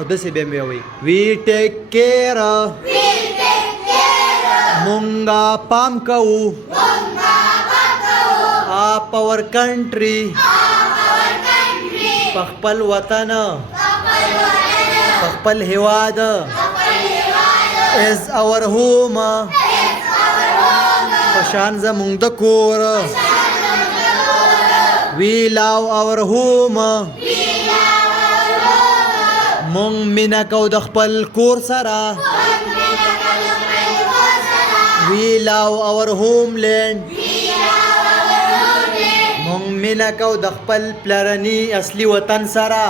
او دسې بیا مې وایي وی ټیک کیر مونږه پام کوو آپ اور کنټری په خپل وطن په خپل هیواد از اور هوم په شان زمونږ د کور وی لاو اور هوم مونږ مینا کو د خپل کور سره وی لاو اور هوم لینډ مونږ مینا کو د خپل پلرني اصلي وطن سره